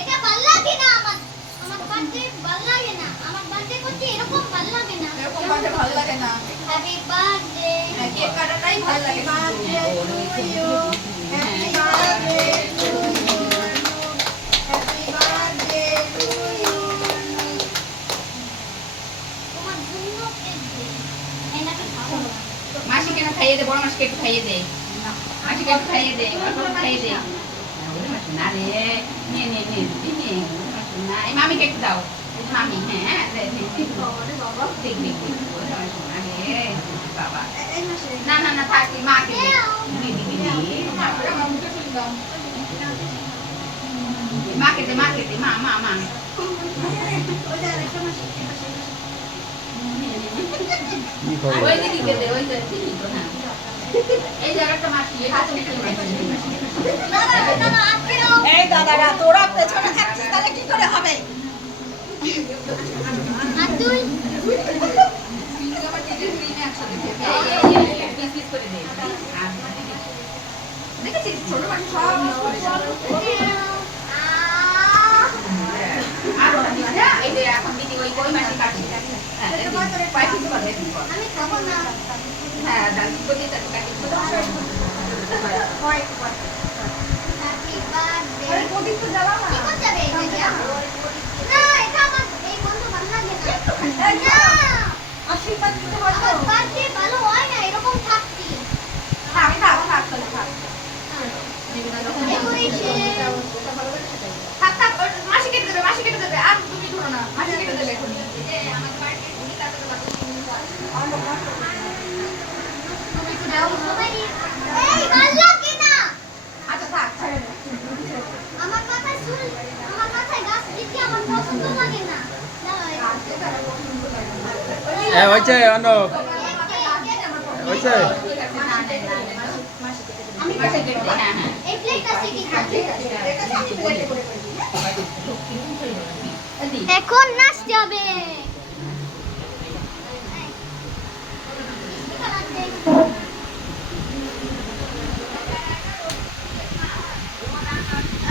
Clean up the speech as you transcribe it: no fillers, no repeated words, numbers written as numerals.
এটা ভালো লাগে না আমার আমার বার্থডে ভালো লাগে না আমার বার্থডে করতে এরকম ভালো লাগে না এরকম বার্থডে ভালো লাগে না হ্যাপি বার্থডে কেক কাটাটাই ভালো লাগে birthday to you happy birthday to you happy birthday to you তোমার জন্য কেক দে এনাকে খাও মাসিকে না খাইয়ে দে বড় মাসিকে একটু খাইয়ে দে মাসিকে একটু খাইয়ে দে অল্প খাইয়ে দে না রে নিয়ে নিয়ে নিয়ে নিয়ে না এই মামিকে একটু দাও মামি হ্যাঁ দেখ দেখ বাবা না না না থাক মাকে মাকে দে মাকে দে মা মা মা ওই দিদিকে দে ওই দিদি তো হ্যাঁ এই জায়গাটা মাছি এই কাছে না না না আজকে এই দাদারা তোরা পেছনে থাকছিস তাহলে কি করে হবে আর তুই দেখেছিস ছোট মাছি সব এই যে এখন দিদি ওই ওই মাছি কাটছে আমি খাবো না হ্যাঁ ডাল দিদি তার কাটছে হ্যাপি বার্থডে আরে প্রদীপ তো জ্বালা না কি করতে যাবে এটা না এটা আমার এই বন্ধু ভালো লাগে না আশীর্বাদ দিতে হয় তো আমার বার্থডে ভালো হয় না এরকম থাকতি আমি থাক থাক চলে থাক থাক থাক মাসি কেটে দেবে আর তুমি ধরো না মাসি কেটে দেবে এখন এই ভালো লাগে না আচ্ছা থাক ছেড়ে দে আমার কথায় শুন আমার কথায় গাছ দিতে আমার পছন্দ লাগে না হয়েছে অর্ণব হয়েছে এই প্লেটটা শিখি এখন নাচতে হবে